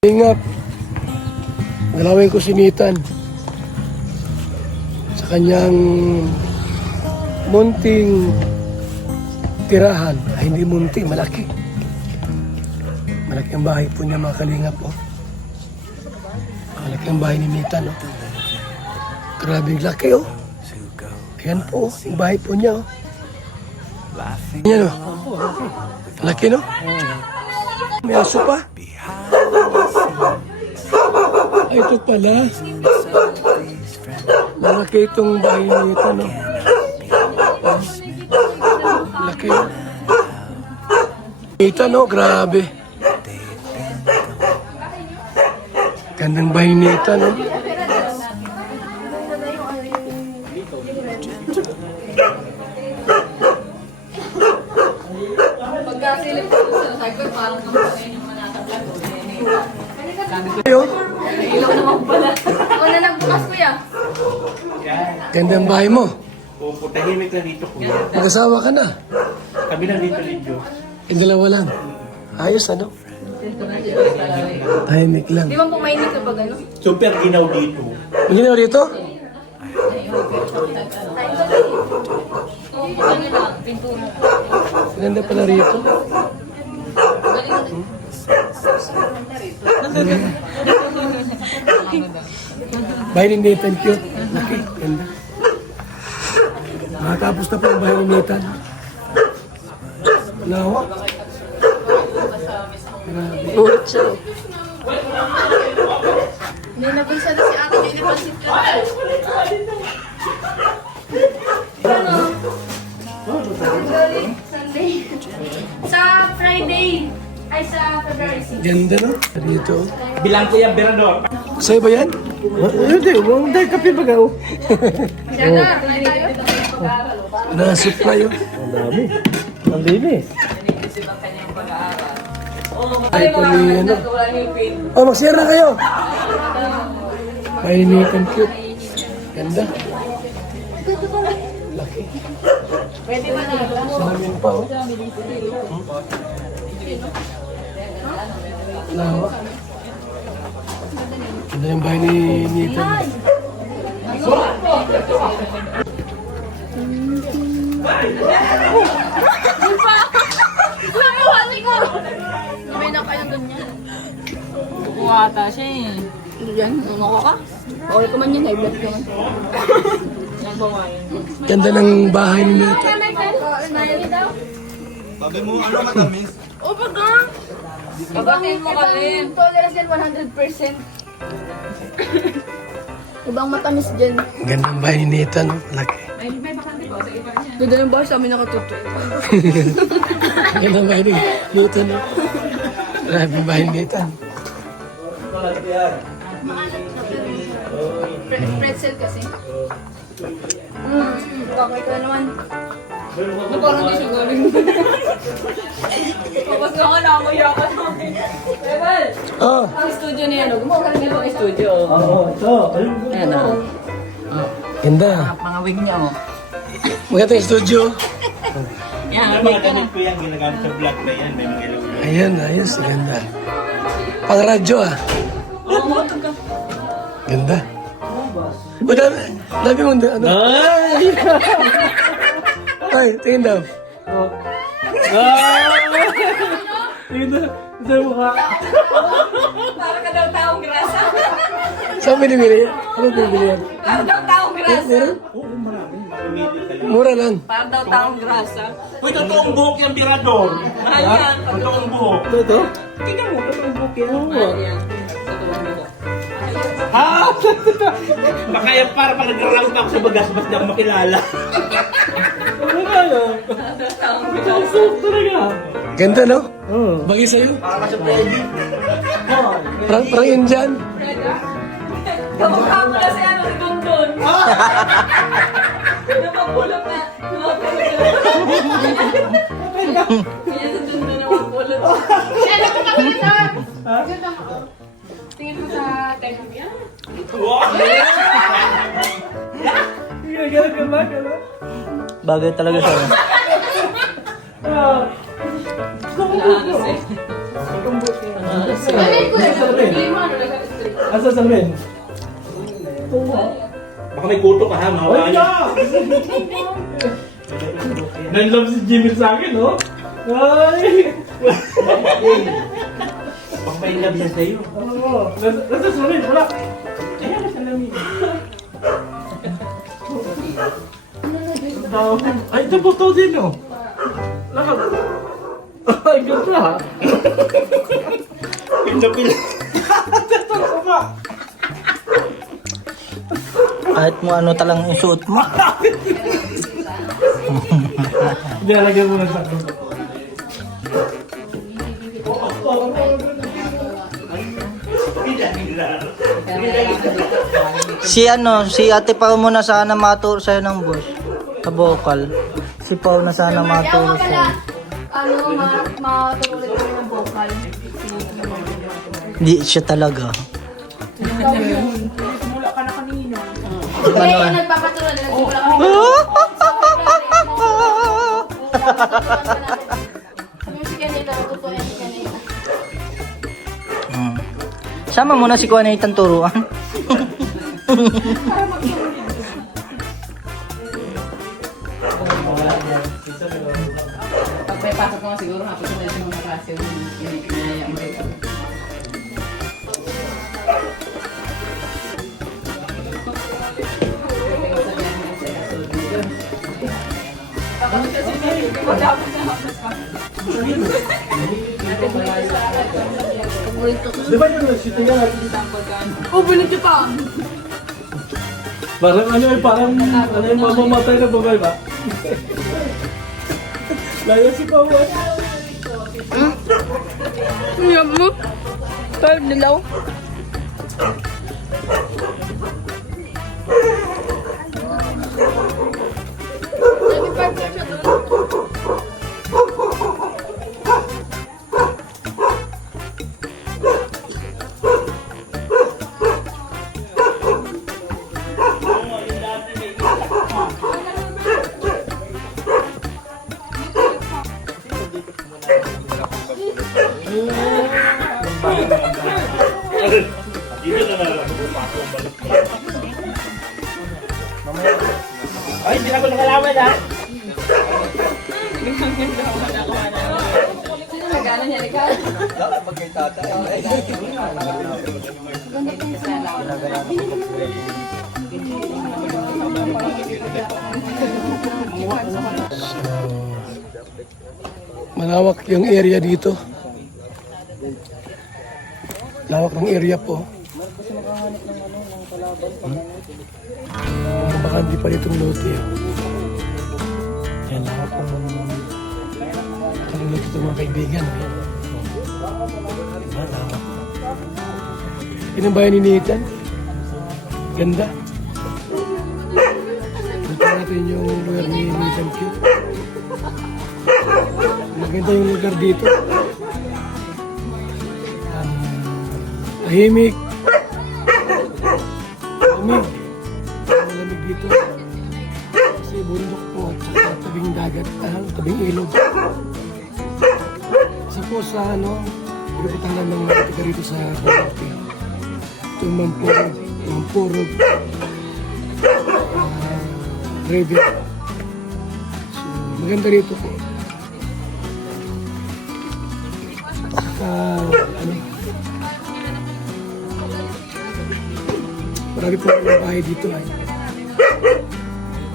Ingap, galawin ko si Nitan sa kanyang munting tirahan. Ay, hindi munti, malaki. Malaki ang bahay po niya, mga kalingap. Oh. Malaki ang bahay ni Nitan. Oh. Grabing laki. Oh. Ayan po, yung bahay po niya. Oh. Ayan, oh. Laki, no? May aso pa. Ay, ito pala. Malaki itong bahay nito, no? Laki. Ito, no? Grabe. Gandang bahay nito, no? Pagkasilip ko sa cyber, parang kamukain yung manataglag ko. Ayo. Ilaw naman pala. Ako na lang bukas, kuya. Gandang bahay mo. Opo, tahimik lang dito, kuya. Nag-asawa ka na. Kami lang dito, Lidyo. Dalawa lang. Ayos, ano? Tahimik lang. Di ba po mainit kapag ano? Super ginaw dito. Ang ginawa dito? Ano na, pintura. Ganda pala rito. Bahay ni Nathan, cute. Laki, ganda. Makatapos na po ang bahay ni Nathan. Lawa. Ulit siya. Hindi nabisa na si ate, hindi napansin ka. Sunday. Sa Friday. Ay, sa February 6. Ganda, no? Dito. Bilang ko yan, Berador. Sa'yo ba yan? Hindi, dahil kape ba gaw? Siya na, tuloy tayo. Na-supply yun. Ang dami. Ang linis. Ay, pali, ano? Oh, mag-share na kayo. Bahay ni Nathan, cute. Ganda. Laki. Pwede ba na? Samin pa, oh. Lawa. Ganda yung bahay ni Nathan. Nakuhali ko! May na kayo doon yan. Kukuha ata siya eh. Diyan, nunoko ka? Okay ko man yun, high blood ko man. Nagbawa yun. Ganda ng bahay ni Nathan. Sabi mo, ano matamis? O baga! Pagatin mo kami. Tolerance yan 100%. Ibang matamis dyan. Ganda ng bahay ni Nathan, oh. Laki. Ganda ng bahay sa amin nakatuto. Ganda ng bahay ni Nathan, oh. Grabe yung bahay ni Nathan. Pretzel kasi. Kakay ka naman. Parang di siya galing. Tapos nga nakuya ka namin. Evan! Oh, Ang studio niya, no? Gumawa ka niya ang studio. Oo, ito. Ayan o. ganda. Mga wig niya o. Maganda yung studio. Yan, Ang mga damit ko yan, ginagamit sa vlog na yan. May mga ilaw. Ayan, ayos. Ganda. Pang radyo, ah. Ganda. O, dami mong ano. Ay! Ay, tingin daw. Ito, sa mukha. Para ka daw taong grasa. Saan binibili yan? Ano binibili yan? Para daw taong grasa. Meron? Oo, marami. Pumili talaga. Mura lang. Para daw taong grasa. Uy, totoong buhok yung Berador. Ayan. Totoong buhok. Ito? Tingnan mo, totoong buhok yan. Ayan. Ha? Baka yan para pag nag-round ako sa bagas, mas di ako makilala. Ganda, no? Bagay sa'yo. Para sa pwede. Parang Indian. Kamukha mo na si ano, si Dundun. Napapulot na. Yan si Dundun na mapulot. Ano ko kami sa... Tingin mo sa television. Bagay talaga sa Wala kasi. Asa salamin? Baka may kuto ka ha, mga kanya. Nanlove si Jimmy sa akin, no? Ay! Baka may love niya sa'yo. Oo. Nasa salamin, wala. Kaya na salamin. Ay, ito po to din, no? Lakad. Ay, ganda ha. Pila-pila. Ito ba? Kahit mo ano talang isuot mo. Nilalagyan mo ng sakto. Si Ate Pao mo na sana maturo sa'yo ng boss. Sa vocal. Si Pao na sana maturo sa'yo. Matutulit kami ng vocal. Hindi siya talaga. Simula ka na kanina. Ano Kaya nagpapatuloy, nagsimula kami. Yung si Kanita, totoo yan si Kanita. Sama mo na si Kuya Nathan turuan. Pag may pasok mo siguro, hapos na sa mga klase yung Di ba yun, shooting nga natin? Oh, bunit yun pa! Parang ano eh, parang ano yung mamamatay na babae ba? Laya si Pawan. Yan mo. Parang dilaw. Ay, hindi na ko nakalaman ha. Nagana niya, nagana. Malawak yung area dito. Lawak ng area po. Baka hindi pa ditong lote. Yan, lawak po. Ang lote ito mga kaibigan. Diba, lawak. Yun ang bayan ni Nathan. Ganda. Punta natin yung lugar ni Nathan Q. Maganda yung lugar dito. Tahimik. Malamig dito. Kasi bundok po at saka tabing dagat, tabing ilog. Isa po sa pinupuntahan ng mga taga rito sa Boracay. Ito yung Mampurog River. So, maganda rito po. Saka, marami po yung bahay dito ay.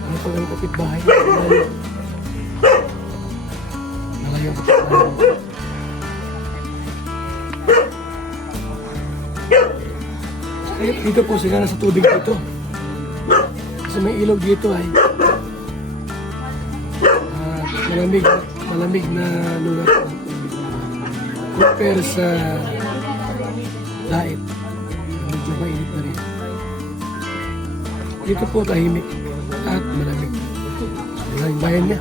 Ano po yung kapitbahay? Malayo ang kapitbahay. Kaya dito po sila nasa tubig dito. Kasi may ilog dito ay. Malamig na lugar po. Compare sa Daet. Medyo mainit na rin. Dito po tahimik at malamig. Ganda yung bayan niya.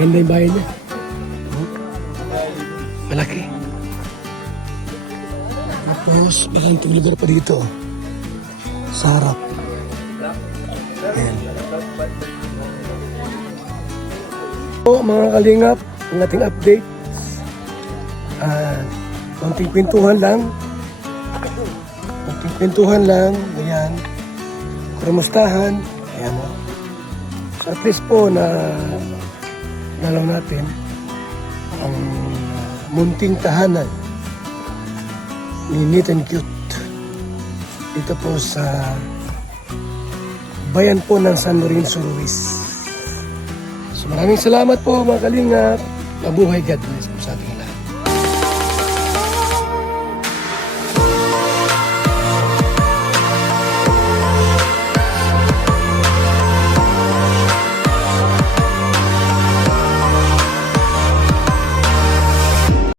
Ganda yung bayan niya. Malaki. Tapos, maraming lugar pa dito. Sa harap. Ayan. Po, mga kalingap, ang ating update. konting kwentuhan lang. Konting kwentuhan lang. Ayan. Kumustahan. Ayan o. So at least po na dalaw natin ang munting tahanan ni Neat and Cute dito po sa bayan po ng San Lorenzo Ruiz. So maraming salamat po mga kalingap. Mabuhay, God bless po sa ating